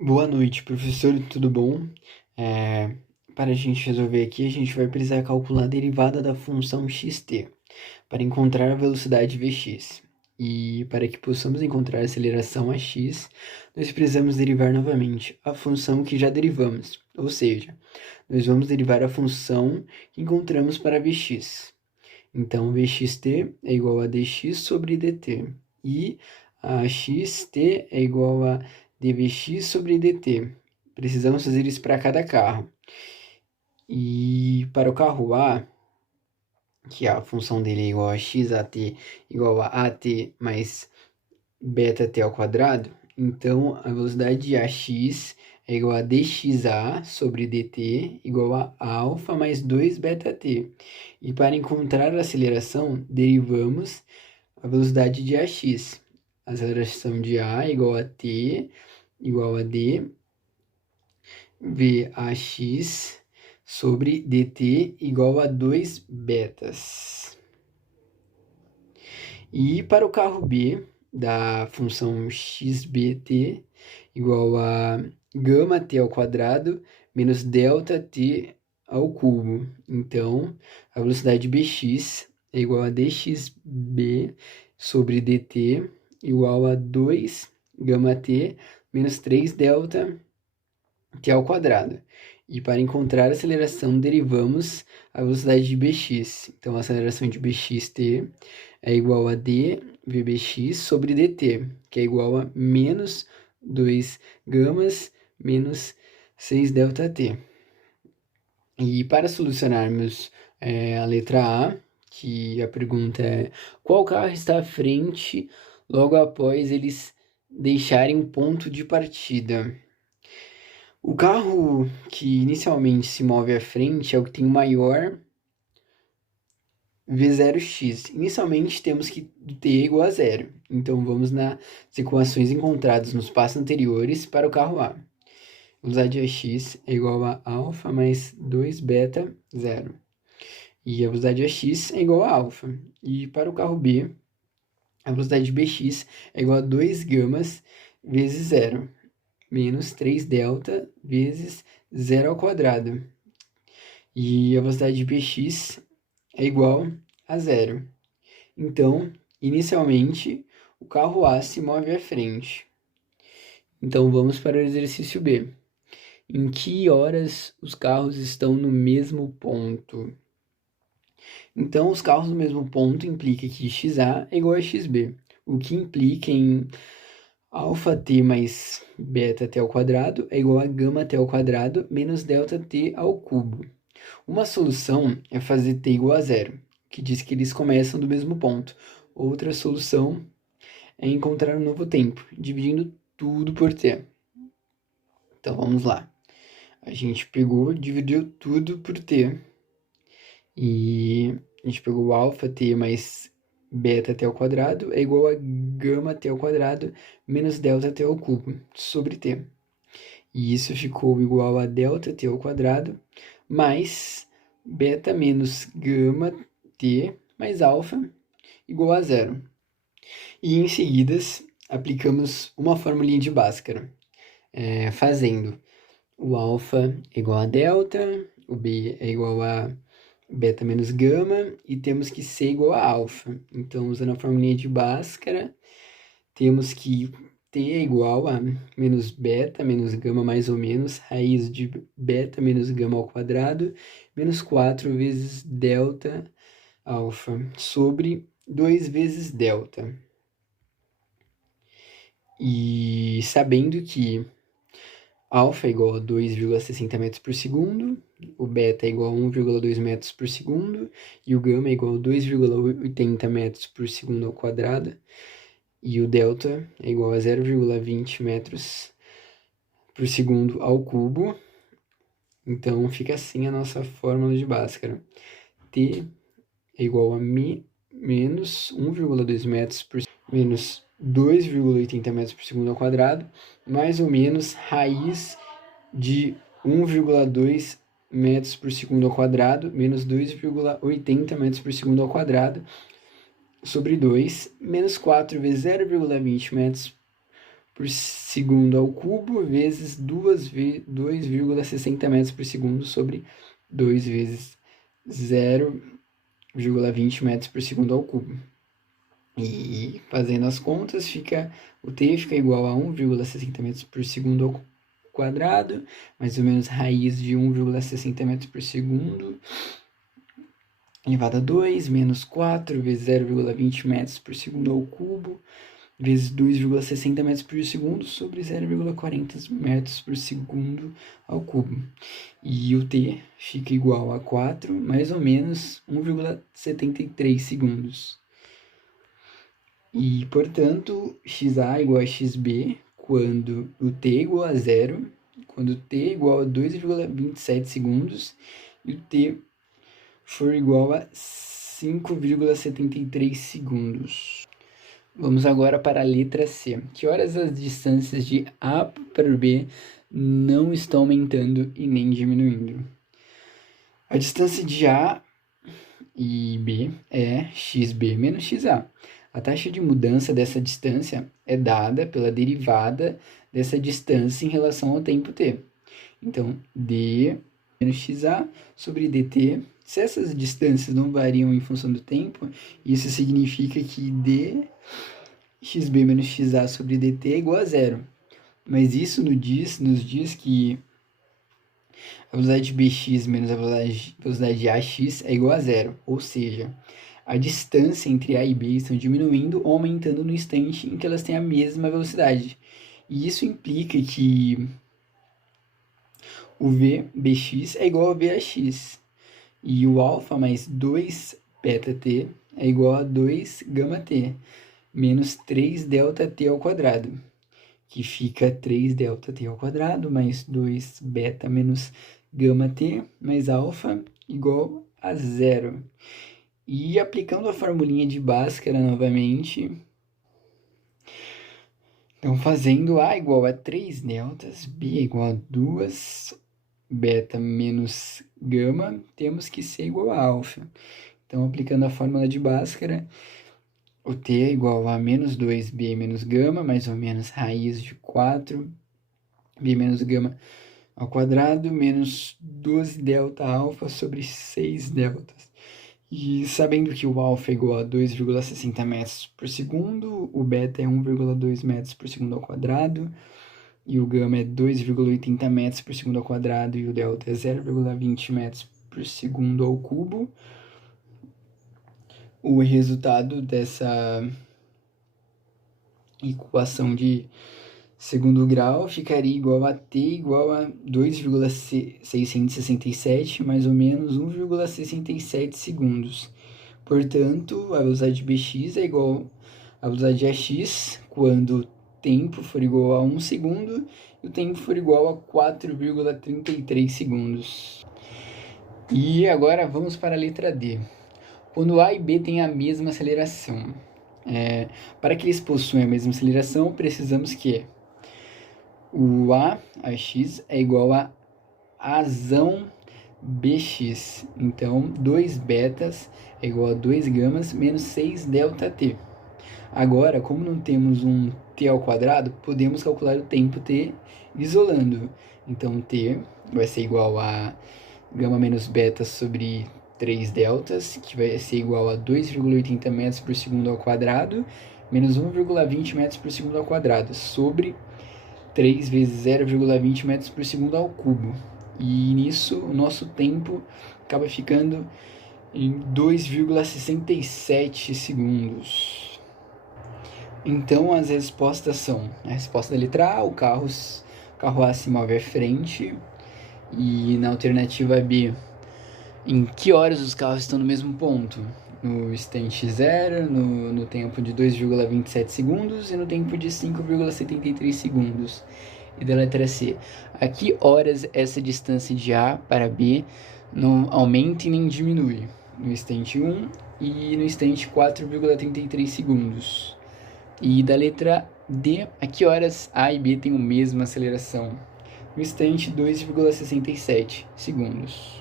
Boa noite, professor, tudo bom? É, para a gente resolver aqui, a gente vai precisar calcular a derivada da função xt para encontrar a velocidade vx. E para que possamos encontrar a aceleração ax, nós precisamos derivar novamente a função que já derivamos, ou seja, nós vamos derivar a função que encontramos para vx. Então, vxt é igual a dx sobre dt, e a xt é igual a dvx sobre dt. Precisamos fazer isso para cada carro. E para o carro A, que a função dele é igual a xat igual a at mais beta-t ao quadrado, então a velocidade de ax é igual a dxa sobre dt igual a alfa mais 2 beta-t. E para encontrar a aceleração, derivamos a velocidade de ax. A aceleração de a é igual a t igual a d Vx sobre dt igual a 2 betas. E para o carro B, da função xbt igual a gama t ao quadrado menos delta t ao cubo. Então, a velocidade bx é igual a dxb sobre dt igual a 2 gama t menos 3 delta t ao quadrado. E para encontrar a aceleração, derivamos a velocidade de bx. Então, a aceleração de bxt é igual a d vbx sobre dt, que é igual a menos 2 gamas menos 6 delta t. E para solucionarmos a letra A, que a pergunta é qual carro está à frente logo após eles deixarem o ponto de partida? O carro que inicialmente se move à frente é o que tem o maior V0x. Inicialmente temos que t igual a zero. Então vamos nas equações encontradas nos passos anteriores para o carro A. Velocidade ax é igual a alfa mais 2 beta, zero. E a velocidade ax é igual a alfa. E para o carro B, a velocidade bx é igual a 2 gamas vezes zero, menos 3 delta vezes zero ao quadrado. E a velocidade de px é igual a zero. Então, inicialmente, o carro A se move à frente. Então, vamos para o exercício B. Em que horas os carros estão no mesmo ponto? Então, os carros no mesmo ponto implica que xa é igual a xb, o que implica em alfa t mais beta t ao quadrado é igual a gama t ao quadrado menos delta t ao cubo. Uma solução é fazer t igual a zero, que diz que eles começam do mesmo ponto. Outra solução é encontrar um novo tempo, dividindo tudo por t. Então vamos lá. A gente pegou, dividiu tudo por t. E a gente pegou alfa t mais beta t ao quadrado é igual a gama t ao quadrado menos delta t ao cubo sobre t. E isso ficou igual a delta t ao quadrado mais beta menos gama t mais alfa igual a zero. E em seguida aplicamos uma formulinha de Bhaskara, fazendo o alfa igual a delta, o b é igual a beta menos gama e temos que c igual a alfa. Então, usando a formulinha de Bhaskara, temos que t é igual a menos beta menos gama mais ou menos raiz de beta menos gama ao quadrado menos 4 vezes delta alfa sobre 2 vezes delta. E sabendo que alfa é igual a 2,60 metros por segundo, o beta é igual a 1,2 metros por segundo e o gama é igual a 2,80 metros por segundo ao quadrado e o delta é igual a 0,20 metros por segundo ao cubo. Então fica assim a nossa fórmula de Bhaskara. T é igual a menos 1,2 metros por menos 2,80 metros por segundo ao quadrado, mais ou menos raiz de 1,2 metros por segundo ao quadrado, menos 2,80 metros por segundo ao quadrado, sobre 2, menos 4 vezes 0,20 metros por segundo ao cubo vezes 2,60 metros por segundo sobre 2 vezes 0,20 metros por segundo ao cubo. E fazendo as contas, o T fica igual a 1,60 metros por segundo ao quadrado, mais ou menos raiz de 1,60 metros por segundo, elevado a 2, menos 4, vezes 0,20 metros por segundo ao cubo, vezes 2,60 metros por segundo sobre 0,40 metros por segundo ao cubo. E o T fica igual a 4, mais ou menos 1,73 segundos. E, portanto, XA igual a XB quando o T é igual a 0, quando o T é igual a 2,27 segundos e o T for igual a 5,73 segundos. Vamos agora para a letra C. Que horas as distâncias de A para B não estão aumentando e nem diminuindo? A distância de A e B é XB menos XA. A taxa de mudança dessa distância é dada pela derivada dessa distância em relação ao tempo t. Então, d menos xa sobre dt. Se essas distâncias não variam em função do tempo, isso significa que d xb menos xa sobre dt é igual a zero. Mas isso nos diz que a velocidade de bx menos a velocidade de ax é igual a zero. Ou seja, a distância entre A e B estão diminuindo ou aumentando no instante em que elas têm a mesma velocidade. E isso implica que o VBx é igual a VAx. E o alfa mais 2 beta-t é igual a 2 gama-t, menos 3 delta-t ao quadrado, que fica 3 delta-t ao quadrado, mais 2 beta menos gama-t, mais alfa, igual a zero. E aplicando a formulinha de Bhaskara novamente, então fazendo A igual a 3 deltas, B igual a 2 beta menos gama, temos que C igual a alfa. Então, aplicando a fórmula de Bhaskara, o T é igual a menos 2B menos gama, mais ou menos raiz de 4, B menos gama ao quadrado, menos 12 delta alfa sobre 6 deltas. E sabendo que o alfa é igual a 2,60 metros por segundo, o beta é 1,2 metros por segundo ao quadrado, e o gama é 2,80 metros por segundo ao quadrado, e o delta é 0,20 metros por segundo ao cubo, o resultado dessa equação de segundo grau ficaria igual a T igual a 2,667, mais ou menos 1,67 segundos. Portanto, a velocidade de Bx é igual à velocidade de Ax quando o tempo for igual a 1 segundo e o tempo for igual a 4,33 segundos. E agora vamos para a letra D. Quando A e B têm a mesma aceleração. Para que eles possuam a mesma aceleração, precisamos que o AX é igual a Azão BX. Então, 2 betas é igual a 2 gamas menos 6 delta T. Agora, como não temos um T ao quadrado, podemos calcular o tempo T isolando. Então, T vai ser igual a gama menos beta sobre 3 deltas, que vai ser igual a 2,80 metros por segundo ao quadrado, menos 1,20 metros por segundo ao quadrado, sobre 3 vezes 0,20 metros por segundo ao cubo. E nisso, o nosso tempo acaba ficando em 2,67 segundos. Então, as respostas são: a resposta da letra A, o carro A se move à frente, e na alternativa B, em que horas os carros estão no mesmo ponto? No instante zero, no tempo de 2,27 segundos e no tempo de 5,73 segundos. E da letra C, a que horas essa distância de A para B não aumenta e nem diminui? No instante 1 e no instante 4,33 segundos. E da letra D, a que horas A e B têm a mesma aceleração? No instante 2,67 segundos.